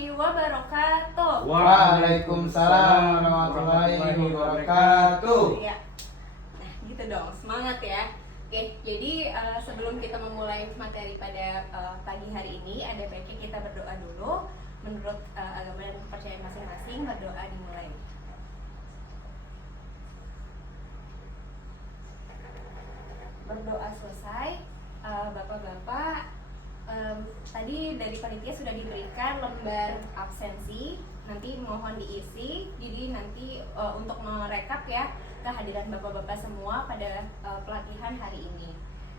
warahmatullahi wabarakatuh. Waalaikumsalam warahmatullahi wabarakatuh. Ya. Nah, gitu dong, semangat ya. Oke, jadi sebelum kita memulai materi pada pagi hari ini, ada baiknya kita berdoa dulu. Menurut agama dan kepercayaan masing-masing, berdoa dimulai. Berdoa selesai, Bapak-bapak, tadi dari panitia sudah diberikan lembar absensi, nanti mohon diisi. Jadi nanti untuk merekap ya kehadiran bapak-bapak semua pada pelatihan hari ini.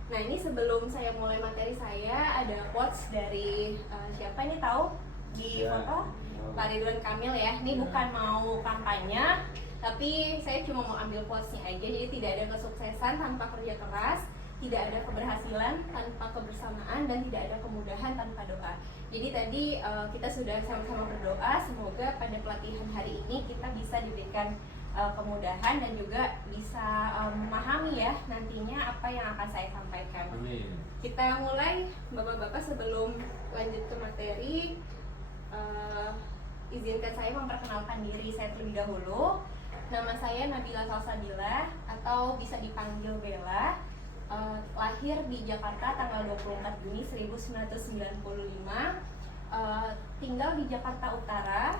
Nah, ini sebelum saya mulai materi saya ada quotes dari siapa ini tahu di foto? Pak Ridwan Kamil ya. Ini bukan mau kampanye, tapi saya cuma mau ambil quotesnya aja. Jadi tidak ada kesuksesan tanpa kerja keras, tidak ada keberhasilan tanpa kebersamaan, dan tidak ada kemudahan tanpa doa. Jadi tadi kita sudah sama-sama berdoa, semoga pada pelatihan hari ini kita bisa diberikan kemudahan dan juga bisa memahami ya nantinya apa yang akan saya sampaikan. Amin. Kita mulai, bapak-bapak, sebelum lanjut ke materi, izinkan saya memperkenalkan diri saya terlebih dahulu. Nama saya Nabila Salsabila atau bisa dipanggil Bella. Lahir di Jakarta tanggal 24 Juni 1995, tinggal di Jakarta Utara,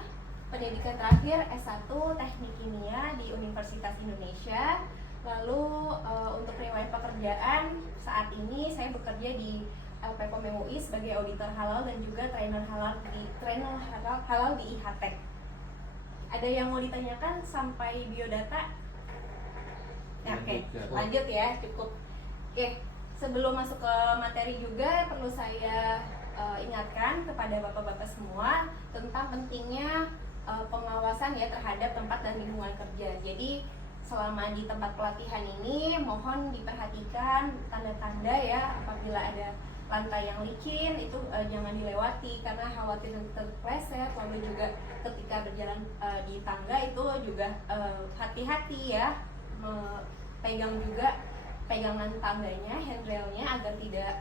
pendidikan terakhir S1 Teknik Kimia di Universitas Indonesia. Lalu untuk riwayat pekerjaan, saat ini saya bekerja di LPPOM MUI sebagai auditor halal dan juga trainer halal di IHTEK. Ada yang mau ditanyakan sampai biodata? Ya, oke, lanjut ya, cukup. Oke, sebelum masuk ke materi juga perlu saya ingatkan kepada bapak-bapak semua tentang pentingnya pengawasan ya terhadap tempat dan lingkungan kerja. Jadi selama di tempat pelatihan ini mohon diperhatikan tanda-tanda ya, apabila ada lantai yang licin itu jangan dilewati karena khawatir terpleset. Lalu juga ketika berjalan di tangga itu juga hati-hati ya, pegang juga pegangan tangganya, handrailnya agar tidak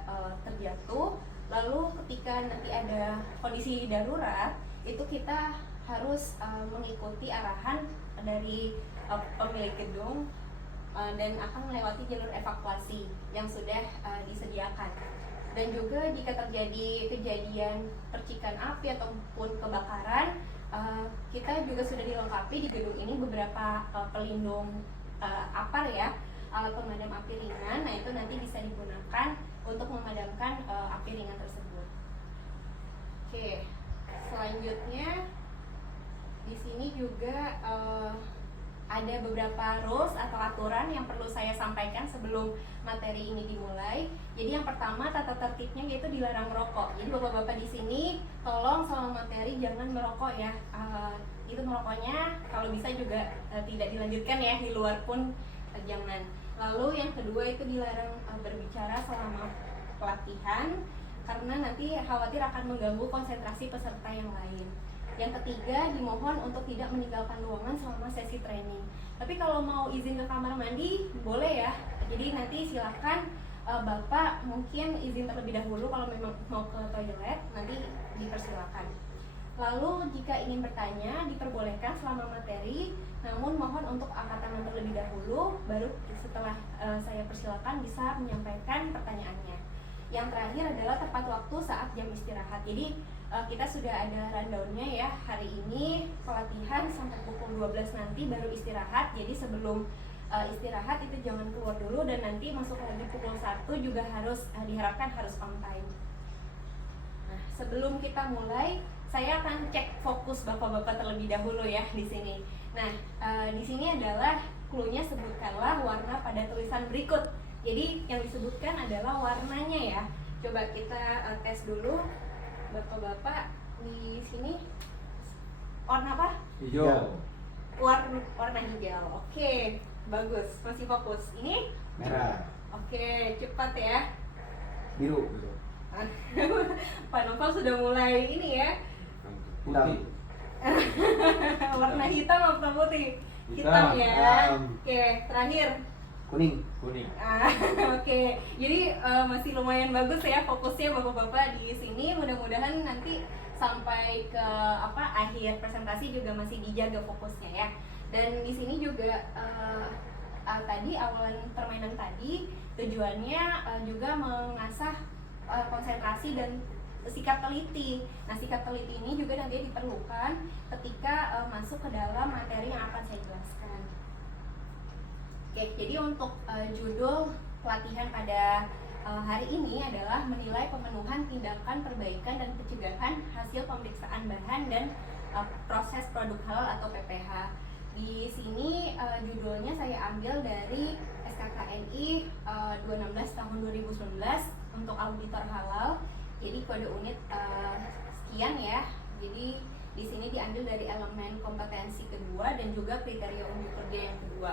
terjatuh. Lalu ketika nanti ada kondisi darurat, itu kita harus mengikuti arahan dari pemilik gedung dan akan melewati jalur evakuasi yang sudah disediakan. Dan juga jika terjadi kejadian percikan api ataupun kebakaran, kita juga sudah dilengkapi di gedung ini beberapa pelindung APAR ya, alat pemadam api ringan. Nah, itu nanti bisa digunakan untuk memadamkan api ringan tersebut. Oke, selanjutnya di sini juga ada beberapa rules atau aturan yang perlu saya sampaikan sebelum materi ini dimulai. Jadi yang pertama, tata tertibnya yaitu dilarang merokok. Jadi bapak-bapak di sini tolong selama materi jangan merokok ya. Itu merokoknya kalau bisa juga tidak dilanjutkan ya, di luar pun jangan. Lalu yang kedua itu dilarang berbicara selama pelatihan karena nanti khawatir akan mengganggu konsentrasi peserta yang lain. Yang ketiga, dimohon untuk tidak meninggalkan ruangan selama sesi training. Tapi kalau mau izin ke kamar mandi boleh ya. Jadi nanti silakan Bapak mungkin izin terlebih dahulu kalau memang mau ke toilet, nanti dipersilakan. Lalu jika ingin bertanya diperbolehkan selama materi, namun mohon untuk angkat tangan terlebih dahulu, baru setelah saya persilakan bisa menyampaikan pertanyaannya. Yang terakhir adalah tepat waktu saat jam istirahat. Jadi kita sudah ada rundownnya ya, hari ini pelatihan sampai pukul 12 nanti baru istirahat. Jadi sebelum istirahat itu jangan keluar dulu, dan nanti masuk lagi pukul 1 juga harus diharapkan harus on time. Nah, sebelum kita mulai, saya akan cek fokus bapak-bapak terlebih dahulu ya di sini. Nah, di sini adalah clue-nya, sebutkanlah warna pada tulisan berikut. Jadi yang disebutkan adalah warnanya ya. Coba kita tes dulu, bapak-bapak di sini warna apa? Hijau. Warna hijau. Oke, bagus, masih fokus. Ini Merah. oke, cepat ya. Biru. Pak Novel sudah mulai ini ya. Putih. Warna hitam atau putih? Hitam. Ya. Hitam. Oke, terakhir. Kuning. Kuning. Oke, jadi masih lumayan bagus ya fokusnya bapak-bapak di sini. Mudah-mudahan nanti sampai ke akhir presentasi juga masih dijaga fokusnya ya. Dan di sini juga tadi awalan permainan tadi tujuannya juga mengasah konsentrasi dan sikap teliti. Nah, sikap teliti ini juga nanti diperlukan ketika masuk ke dalam materi yang akan saya jelaskan. Oke, jadi untuk judul pelatihan pada hari ini adalah menilai pemenuhan tindakan perbaikan dan pencegahan hasil pemeriksaan bahan dan proses produk halal atau PPH. Di sini judulnya saya ambil dari SKKNI 216 tahun 2019 untuk auditor halal. Jadi kode unit sekian ya. Jadi di sini diambil dari elemen kompetensi kedua dan juga kriteria unjuk kerja yang kedua.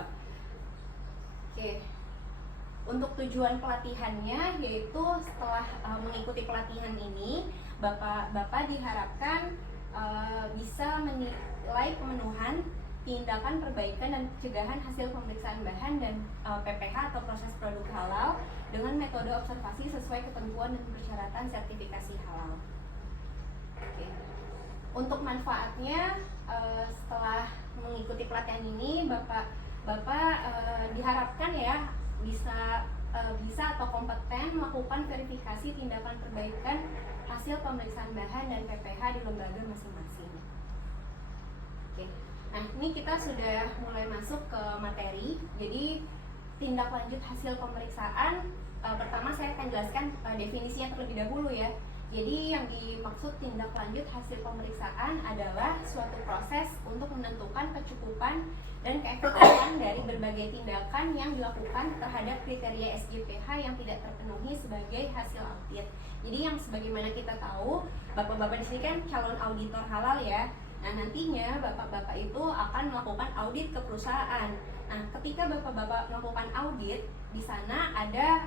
Oke. Untuk tujuan pelatihannya yaitu setelah mengikuti pelatihan ini, Bapak diharapkan bisa menilai pemenuhan tindakan perbaikan dan pencegahan hasil pemeriksaan bahan dan PPH atau proses produk halal dengan metode observasi sesuai ketentuan dan persyaratan sertifikasi halal. Oke. Untuk manfaatnya setelah mengikuti pelatihan ini, Bapak diharapkan ya bisa atau kompeten melakukan verifikasi tindakan perbaikan hasil pemeriksaan bahan dan PPH di lembaga masing-masing. Oke. Nah, ini kita sudah mulai masuk ke materi. Jadi tindak lanjut hasil pemeriksaan, pertama saya akan jelaskan definisinya terlebih dahulu ya. Jadi yang dimaksud tindak lanjut hasil pemeriksaan adalah suatu proses untuk menentukan kecukupan dan keefektifan dari berbagai tindakan yang dilakukan terhadap kriteria SGPH yang tidak terpenuhi sebagai hasil audit. Jadi yang sebagaimana kita tahu, bapak-bapak di sini kan calon auditor halal ya. Nah, nantinya bapak-bapak itu akan melakukan audit ke perusahaan. Nah, ketika bapak-bapak melakukan audit, di sana ada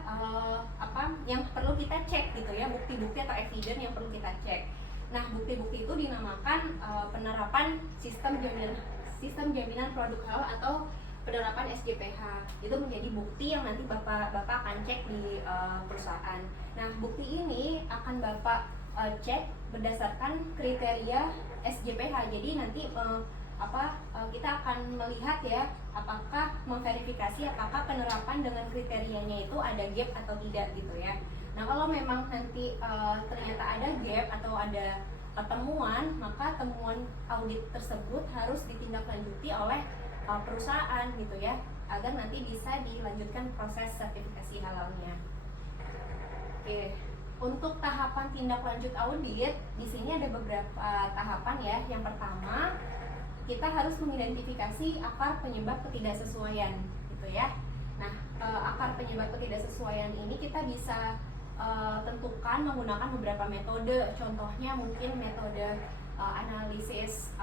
yang perlu kita cek gitu ya, bukti-bukti atau evidence yang perlu kita cek. Nah, bukti-bukti itu dinamakan penerapan sistem jaminan produk halal atau penerapan SGPH. Itu menjadi bukti yang nanti bapak akan cek di perusahaan. Nah, bukti ini akan bapak cek berdasarkan kriteria SGPH. Jadi nanti kita akan melihat ya apakah memverifikasi apakah penerapan dengan kriterianya itu ada gap atau tidak gitu ya. Nah, kalau memang nanti ternyata ada gap atau ada temuan, maka temuan audit tersebut harus ditindaklanjuti oleh perusahaan gitu ya, agar nanti bisa dilanjutkan proses sertifikasi halalnya. Oke. Untuk tahapan tindak lanjut audit, di sini ada beberapa tahapan ya. Yang pertama, kita harus mengidentifikasi akar penyebab ketidaksesuaian, gitu ya. Nah, akar penyebab ketidaksesuaian ini kita bisa tentukan menggunakan beberapa metode. Contohnya mungkin metode analisis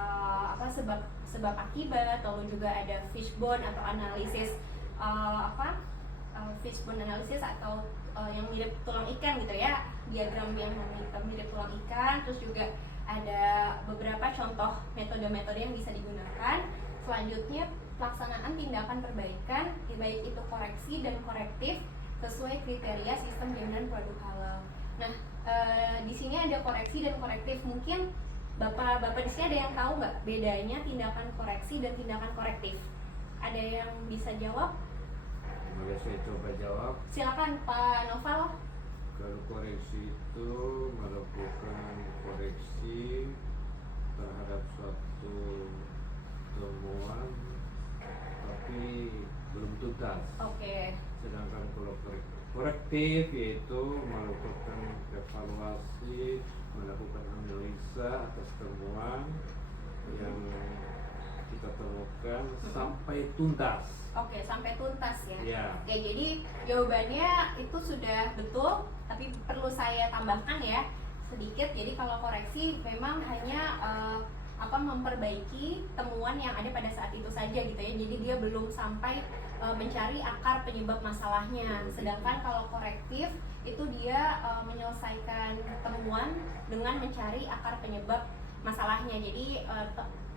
sebab akibat, lalu juga ada fishbone atau analisis fishbone analysis atau yang mirip tulang ikan gitu ya, diagram yang mirip tulang ikan. Terus juga ada beberapa contoh metode-metode yang bisa digunakan. Selanjutnya pelaksanaan tindakan perbaikan, baik itu koreksi dan korektif sesuai kriteria sistem jaminan produk halal. Nah, di sini ada koreksi dan korektif. Mungkin bapak di sini ada yang tahu nggak bedanya tindakan koreksi dan tindakan korektif? Ada yang bisa jawab? Boleh saya coba jawab. Silakan Pak Noval. Kalau koreksi itu melakukan koreksi terhadap suatu temuan tapi belum tuntas. Oke. Sedangkan kalau korektif yaitu melakukan evaluasi, melakukan analisa atas temuan yang kita temukan sampai tuntas. Oke, sampai tuntas ya. Ya. Oke, jadi jawabannya itu sudah betul, tapi perlu saya tambahkan ya sedikit. Jadi kalau koreksi memang hanya memperbaiki temuan yang ada pada saat itu saja gitu ya. Jadi dia belum sampai mencari akar penyebab masalahnya. Sedangkan kalau korektif itu dia menyelesaikan temuan dengan mencari akar penyebab masalahnya. Jadi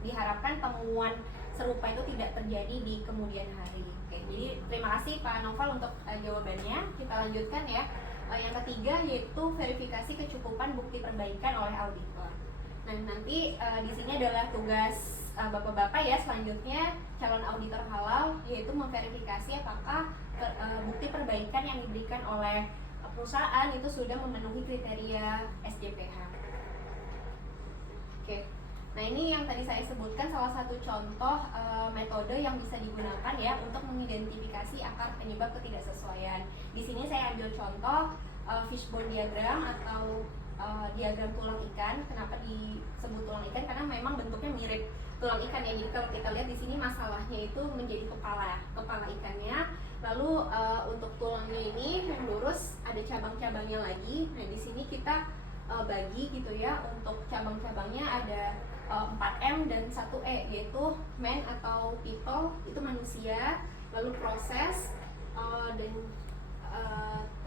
diharapkan temuan serupa itu tidak terjadi di kemudian hari. Oke, jadi terima kasih Pak Noval untuk jawabannya. Kita lanjutkan ya. Yang ketiga yaitu verifikasi kecukupan bukti perbaikan oleh auditor. Nah, nanti di sini adalah tugas bapak-bapak ya selanjutnya calon auditor halal, yaitu memverifikasi apakah bukti perbaikan yang diberikan oleh perusahaan itu sudah memenuhi kriteria SJPH. Oke. Nah, ini yang tadi saya sebutkan salah satu contoh metode yang bisa digunakan ya untuk mengidentifikasi akar penyebab ketidaksesuaian. Di sini saya ambil contoh fishbone diagram atau diagram tulang ikan. Kenapa disebut tulang ikan? Karena memang bentuknya mirip tulang ikan ya. Jadi kalau kita lihat di sini masalahnya itu menjadi kepala ikannya. Lalu untuk tulangnya ini yang lurus ada cabang-cabangnya lagi. Nah, di sini kita bagi gitu ya. Untuk cabang-cabangnya ada 4M dan 1E, yaitu man atau people, itu manusia, lalu proses dan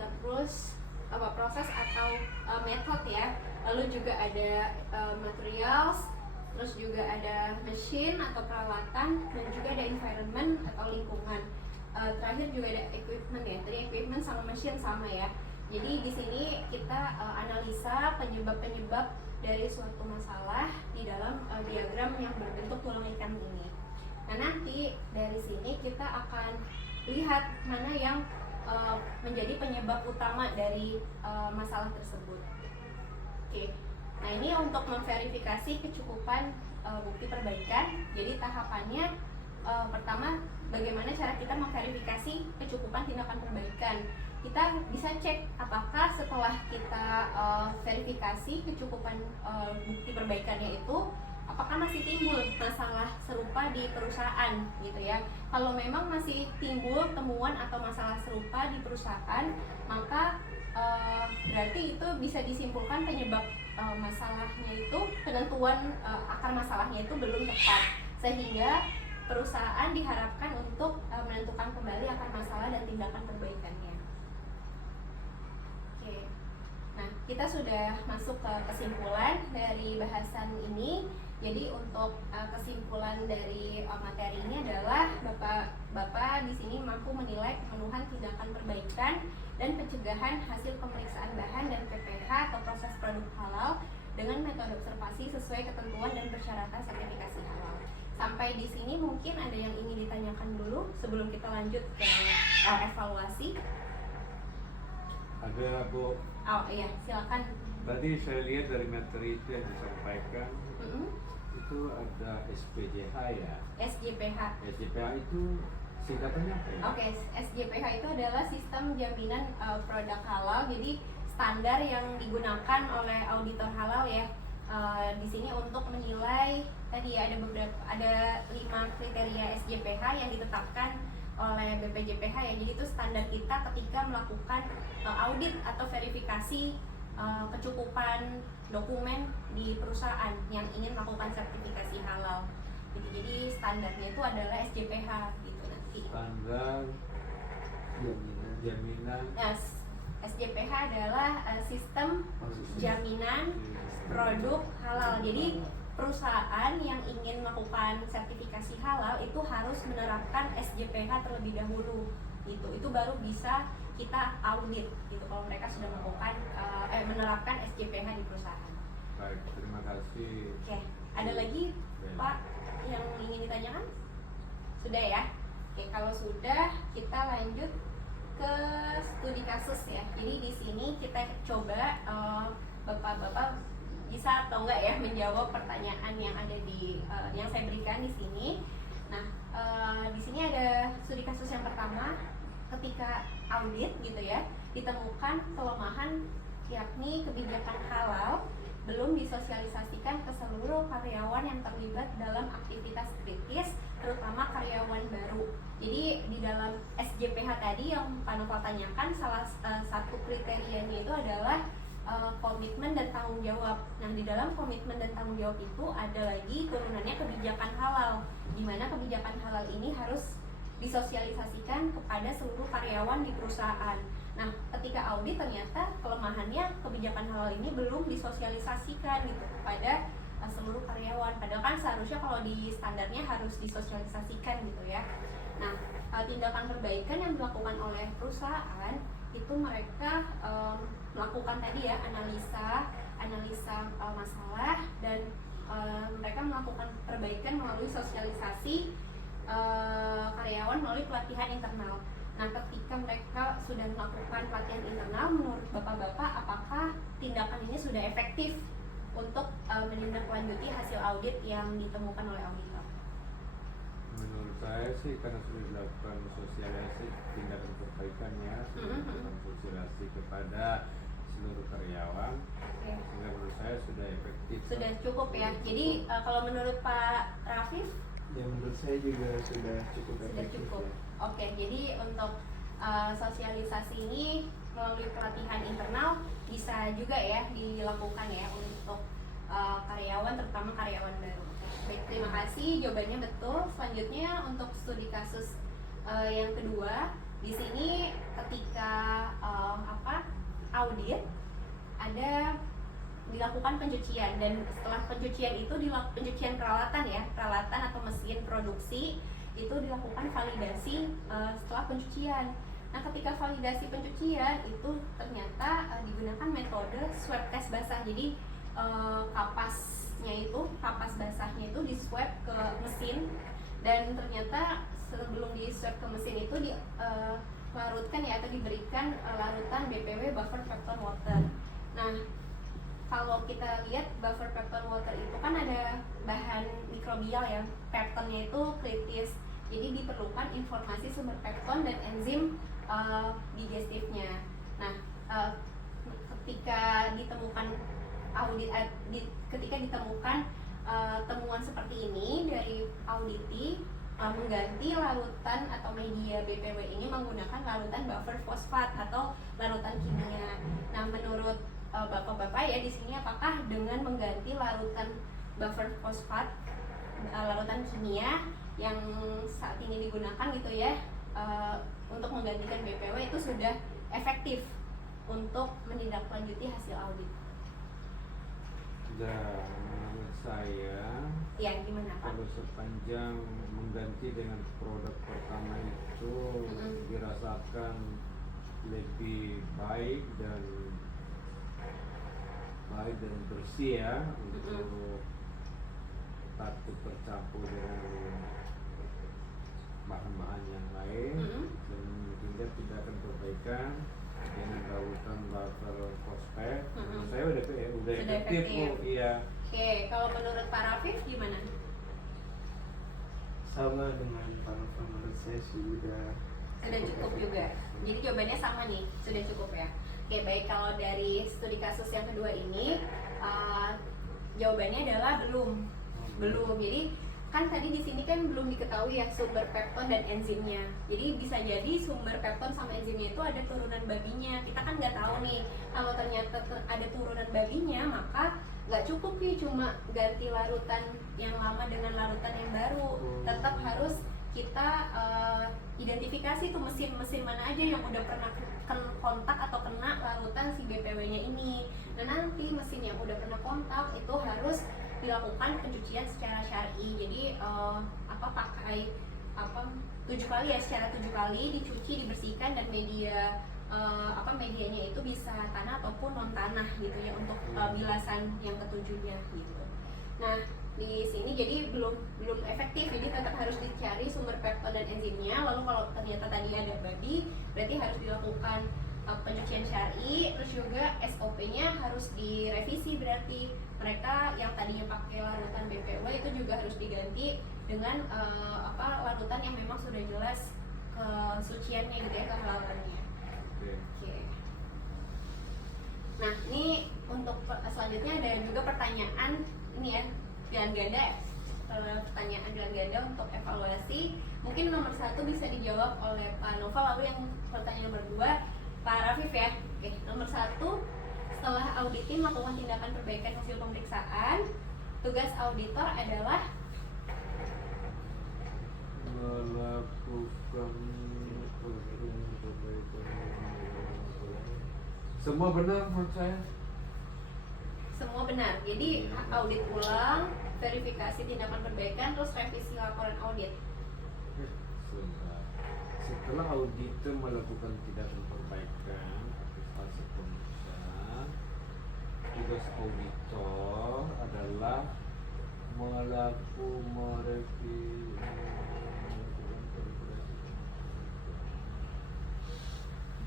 terus proses atau method ya, lalu juga ada materials, terus juga ada machine atau peralatan, dan juga ada environment atau lingkungan. Terakhir juga ada equipment ya, tadi equipment sama machine sama ya. Jadi di sini kita analisa penyebab-penyebab dari suatu masalah di dalam diagram yang berbentuk tulang ikan ini. Nah, nanti dari sini kita akan lihat mana yang menjadi penyebab utama dari masalah tersebut. Oke. Nah, ini untuk memverifikasi kecukupan bukti perbaikan. Jadi tahapannya pertama, bagaimana cara kita memverifikasi kecukupan tindakan perbaikan. Kita bisa cek apakah setelah kita verifikasi kecukupan bukti perbaikannya itu, apakah masih timbul masalah serupa di perusahaan gitu ya. Kalau memang masih timbul temuan atau masalah serupa di perusahaan, maka berarti itu bisa disimpulkan penyebab masalahnya itu, penentuan akar masalahnya itu belum tepat, sehingga perusahaan diharapkan untuk menentukan kembali akar masalah dan tindakan perbaikannya. Oke. Nah, kita sudah masuk ke kesimpulan dari bahasan ini. Jadi untuk kesimpulan dari materi ini adalah Bapak di sini mampu menilai kemenuhan tindakan perbaikan dan pencegahan hasil pemeriksaan bahan dan PPH atau proses produk halal dengan metode observasi sesuai ketentuan dan persyaratan sertifikasi halal. Sampai di sini mungkin ada yang ingin ditanyakan dulu sebelum kita lanjut ke evaluasi. Ada, Bu. Oh iya, silakan. Tadi saya lihat dari materi itu yang disampaikan, itu ada SPJH ya. SJPH. SJPH itu singkatannya apa ya? Oke, SJPH itu adalah sistem jaminan produk halal. Jadi standar yang digunakan oleh auditor halal ya. Di sini untuk menilai tadi ada 5 kriteria SJPH yang ditetapkan oleh BPJPH ya. Jadi itu standar kita ketika melakukan audit atau verifikasi kecukupan dokumen di perusahaan yang ingin melakukan sertifikasi halal. Jadi standarnya itu adalah SJPH gitu nanti. Standar jaminan. Nah, SJPH adalah sistem jaminan produk halal. Jadi perusahaan yang ingin melakukan sertifikasi halal itu harus menerapkan SJPH terlebih dahulu gitu. Itu baru bisa kita audit gitu kalau mereka sudah melakukan menerapkan SJPH di perusahaan. Baik, terima kasih. Oke, ada lagi Pak yang ingin ditanyakan? Sudah ya? Oke, kalau sudah kita lanjut ke studi kasus ya. Jadi di sini kita coba Bapak-bapak bisa atau enggak ya menjawab pertanyaan yang ada di yang saya berikan di sini. Nah, di sini ada studi kasus yang pertama, ketika audit gitu ya, ditemukan kelemahan yakni kebijakan halal belum disosialisasikan ke seluruh karyawan yang terlibat dalam aktivitas kritis, terutama karyawan baru. Jadi di dalam SJPH tadi yang Pak Novel tanyakan, salah satu kriterianya itu adalah komitmen dan tanggung jawab. Nah, di dalam komitmen dan tanggung jawab itu ada lagi turunannya kebijakan halal, di mana kebijakan halal ini harus disosialisasikan kepada seluruh karyawan di perusahaan. Nah, ketika audit ternyata kelemahannya kebijakan halal ini belum disosialisasikan gitu kepada seluruh karyawan. Padahal kan seharusnya kalau di standarnya harus disosialisasikan gitu ya. Nah, tindakan perbaikan yang dilakukan oleh perusahaan itu mereka melakukan tadi ya analisa masalah dan melalui sosialisasi karyawan melalui pelatihan internal. Nah, ketika mereka sudah melakukan pelatihan internal, menurut Bapak-Bapak, apakah tindakan ini sudah efektif untuk menindaklanjuti hasil audit yang ditemukan oleh auditor? Menurut saya sih karena sudah dilakukan sosialisasi tindakan perbaikannya, sudah dilakukan sosialisasi kepada seluruh karyawan, Oke. sehingga menurut saya sudah efektif. Sudah cukup ya. Jadi kalau menurut Pak Rafif Ya menurut saya juga sudah cukup sudah efektif cukup. ya. Oke, jadi untuk sosialisasi ini melalui pelatihan internal bisa juga ya dilakukan ya untuk karyawan, terutama karyawan baru. Baik, terima kasih, jawabannya betul. Selanjutnya untuk studi kasus yang kedua, di sini ketika audit ada dilakukan pencucian, dan setelah pencucian itu pencucian peralatan ya, peralatan atau mesin produksi itu dilakukan validasi setelah pencucian. Nah, ketika validasi pencucian itu ternyata digunakan metode swab test basah. Jadi kapas basahnya itu di swab ke mesin, dan ternyata sebelum di swab ke mesin itu larutkan ya, atau diberikan larutan BPW, buffer peptone water. Nah, kalau kita lihat buffer peptone water itu kan ada bahan mikrobial ya, peptonnya itu kritis, jadi diperlukan informasi sumber pepton dan enzim digestifnya. Nah, ketika ditemukan temuan seperti ini dari auditi, mengganti larutan atau media BPW ini menggunakan larutan buffer fosfat atau larutan kimia. Nah, menurut Bapak-bapak ya di sini, apakah dengan mengganti larutan buffer fosfat, larutan kimia yang saat ini digunakan gitu ya, untuk menggantikan BPW itu sudah efektif untuk menindaklanjuti hasil audit? Dan menurut saya, Ya, gimana Pak? kalau sepanjang mengganti dengan produk pertama itu dirasakan lebih baik dan bersih ya, untuk takut tercampur dengan bahan-bahan yang lain, dan sehingga tindakan perbaikan dengan larutan buffer fosfat menurut saya udah Sudah efektif efektif. Bu. Iya. Oke, kalau menurut Pak Rafif gimana? Sama dengan Pak Nova, menurut saya sudah Cukup juga. Jadi jawabannya sama nih, sudah cukup ya. Oke, baik, kalau dari studi kasus yang kedua ini jawabannya adalah belum. Jadi kan tadi di sini kan belum diketahui ya sumber pepton dan enzimnya. Jadi bisa jadi sumber pepton sama enzimnya itu ada turunan babinya. Kita kan nggak tahu nih. Kalau ternyata ada turunan babinya, maka nggak cukup nih cuma ganti larutan yang lama dengan larutan yang baru. Tetap harus kita identifikasi tuh mesin-mesin mana aja yang udah pernah kontak atau kena larutan si BPW-nya ini. Nah, nanti mesin yang udah pernah kontak itu harus dilakukan pencucian secara syar'i. Jadi pakai 7 kali ya, secara 7 kali dicuci, dibersihkan, dan medianya itu bisa tanah ataupun non tanah gitu ya, untuk bilasan yang ketujuhnya gitu. Nah, di sini jadi belum efektif, jadi tetap harus dicari sumber pepton dan enzimnya. Lalu kalau ternyata tadi ada babi, berarti harus dilakukan pencucian syar'i. Terus juga SOP-nya harus direvisi, berarti mereka yang tadinya pakai larutan BPW itu juga harus diganti dengan larutan yang memang sudah jelas kesuciannya gitu ya, kehalalannya. Oke. Nah, ini untuk selanjutnya ada juga pertanyaan ini ya, jalan ganda, pertanyaan jalan ganda untuk evaluasi. Mungkin nomor 1 bisa dijawab oleh Pak Nova, lalu yang pertanyaan nomor 2 Pak Rafif ya. Oke, nomor 1, setelah audit tim melakukan tindakan perbaikan hasil pemeriksaan, tugas auditor adalah melakukan semua benar menurut saya. semua benar. Jadi audit ulang, verifikasi tindakan perbaikan, terus revisi laporan audit. Setelah auditor melakukan tindakan perbaikan atas hasil pemeriksaan, tugas auditor adalah melaku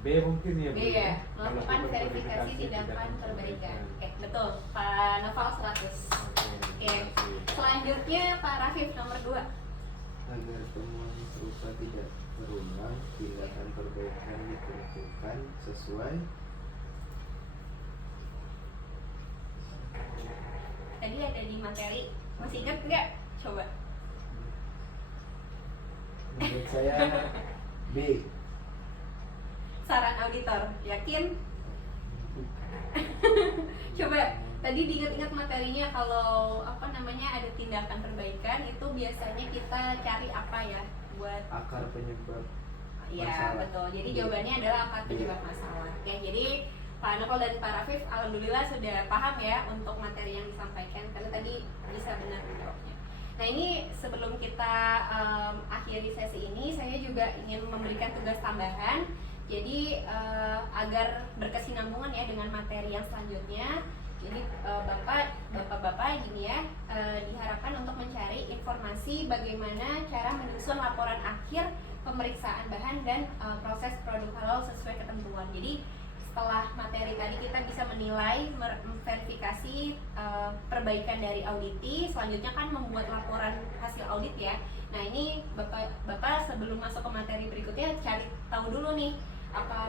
B mungkin ya B Bu? ya, melakukan verifikasi tindakan perbaikan. Oke, betul. Pak Noval 100. Oke, Oke. terima kasih. Selanjutnya Pak Rafif nomor 2. Agar temuan serupa tidak berulang, tindakan perbaikan ditentukan sesuai Tadi ada di materi, masih ingat nggak? Coba. menurut saya B. Saran auditor, yakin? Coba tadi diingat-ingat materinya, kalau apa namanya ada tindakan perbaikan itu biasanya kita cari apa ya buat Akar penyebab ya masalah. betul. Jadi jawabannya adalah akar penyebab masalah. Oke, jadi Pak Novel dan Pak Rafif alhamdulillah sudah paham ya untuk materi yang disampaikan karena tadi bisa benar menjawabnya. Nah ini sebelum kita akhiri sesi ini, saya juga ingin memberikan tugas tambahan. Jadi agar berkesinambungan ya dengan materi yang selanjutnya. Jadi bapak-bapak gini ya, diharapkan untuk mencari informasi bagaimana cara menyusun laporan akhir pemeriksaan bahan dan proses produk halal sesuai ketentuan. Jadi setelah materi tadi kita bisa menilai, verifikasi perbaikan dari auditi, selanjutnya kan membuat laporan hasil audit ya. Nah ini bapak sebelum masuk ke materi berikutnya cari tahu dulu nih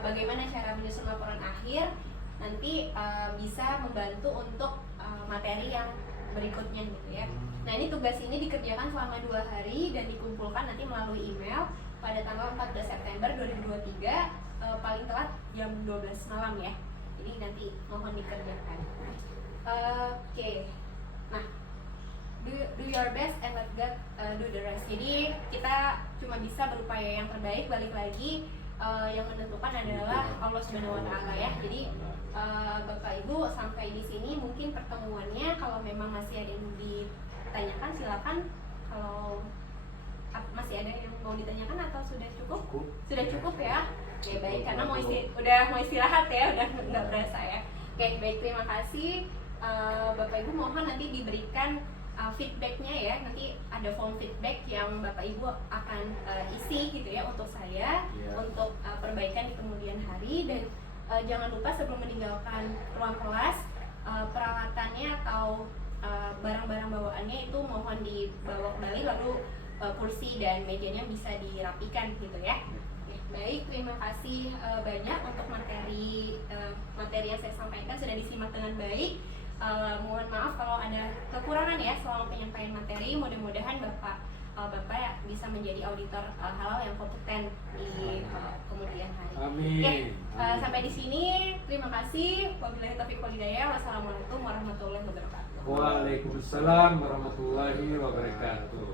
bagaimana cara menyusun laporan akhir, nanti bisa membantu untuk materi yang berikutnya gitu ya. Nah ini tugas ini dikerjakan selama 2 hari dan dikumpulkan nanti melalui email pada tanggal 14 September 2023 paling telat jam 12 malam ya. Jadi nanti mohon dikerjakan. Oke. Nah, do your best and let God do the rest. Jadi kita cuma bisa berupaya yang terbaik, balik lagi yang menentukan adalah Allah Subhanahu wa taala ya. Jadi Bapak Ibu sampai di sini mungkin pertemuannya, kalau memang masih ada yang ditanyakan silakan. Kalau masih ada yang mau ditanyakan atau sudah cukup? Sudah cukup ya. Oke baik, karena udah mau istirahat ya, udah nggak berasa ya. Oke baik, terima kasih. Bapak Ibu mohon nanti diberikan feedbacknya ya, nanti ada form feedback yang Bapak Ibu akan isi gitu ya untuk saya, untuk perbaikan di kemudian hari. Dan jangan lupa sebelum meninggalkan ruang kelas, peralatannya atau barang-barang bawaannya itu mohon dibawa kembali, lalu kursi dan mejanya bisa dirapikan gitu ya. Baik, terima kasih banyak untuk materi yang saya sampaikan sudah disimak dengan baik. Mohon maaf kalau ada kekurangan ya selama penyampaian materi. Mudah-mudahan Bapak bisa menjadi auditor halal yang kompeten di kemudian hari. Amin. Oke, sampai di sini. Terima kasih. Wabillahi taufiq wal hidayah. Wassalamualaikum warahmatullahi wabarakatuh. Waalaikumsalam warahmatullahi wabarakatuh.